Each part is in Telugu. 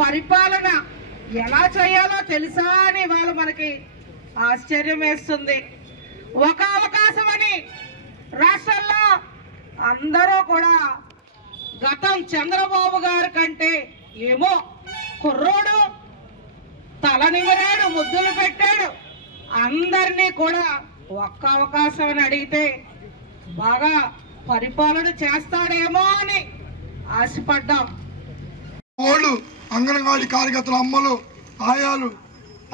పరిపాలన ఎలా చేయాలో తెలుసా అని వాళ్ళు మనకి ఆశ్చర్యం వేస్తుంది. ఒక అవకాశం అని రాష్ట్రంలో అందరూ కూడా గతం చంద్రబాబు గారి కంటే ఏమో కుర్రోడు తల నిమిరాడు, ముద్దులు పెట్టాడు, అందరినీ కూడా ఒక్క అవకాశం అని అడిగితే బాగా పరిపాలన చేస్తాడేమో అని ఆశపడ్డాం. వాళ్ళు అంగన్వాడీ కార్యకర్తల అమ్మలు, ఆయాలు,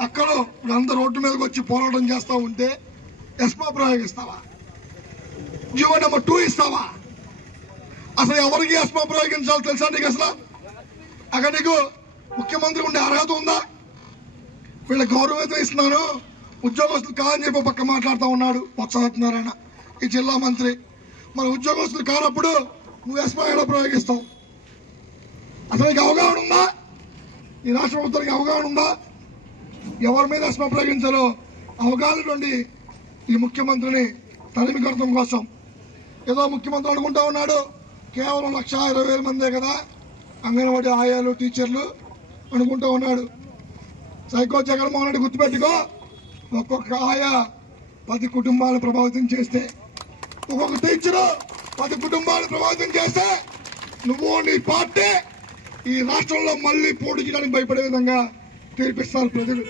అక్కలు అందరూ రోడ్డు మీదకి వచ్చి పోరాటం చేస్తూ ఉంటే ఎస్మా ప్రయోగిస్తావా? జీవో నెంబర్ 2 ఇస్తావా? అసలు ఎవరికి ఎస్మా ప్రయోగించాలో తెలుసా నీకు? అసలు అక్కడ నీకు ముఖ్యమంత్రి ఉండే అర్హత ఉందా? వీళ్ళ గౌరవం ఇస్తున్నాను, ఉద్యోగస్తులు కాదని చెప్పి పక్క మాట్లాడుతూ ఉన్నాడు సత్యనారాయణ, ఈ జిల్లా మంత్రి. మన ఉద్యోగస్తులు కానప్పుడు నువ్వు ఎస్మా ఎలా ప్రయోగిస్తావు? అసలు నీకు అవగాహన ఉందా? ఈ రాష్ట్ర ప్రభుత్వానికి అవగాహన ఉందా? ఎవరి మీద ఎస్మా ప్రయోగించాలో అవగాహన నుండి ఈ ముఖ్యమంత్రిని తరిమి కొట్టడం కోసం ఏదో ముఖ్యమంత్రి అనుకుంటా ఉన్నాడు, కేవలం 1,20,000 మందే కదా అంగన్వాడీ ఆయాలు, టీచర్లు అనుకుంటూ ఉన్నాడు. సైకో జగన్మోహన్ రెడ్డి గుర్తుపెట్టుకో, ఒక్కొక్క ఆయా 10 కుటుంబాలను ప్రభావితం చేస్తే, ఒక్కొక్క టీచరు 10 కుటుంబాలను ప్రభావితం చేస్తే నువ్వు నీ పార్టీ ఈ రాష్ట్రంలో మళ్ళీ పోటీ చేయడానికి భయపడే విధంగా తీర్పిస్తారు ప్రజలు.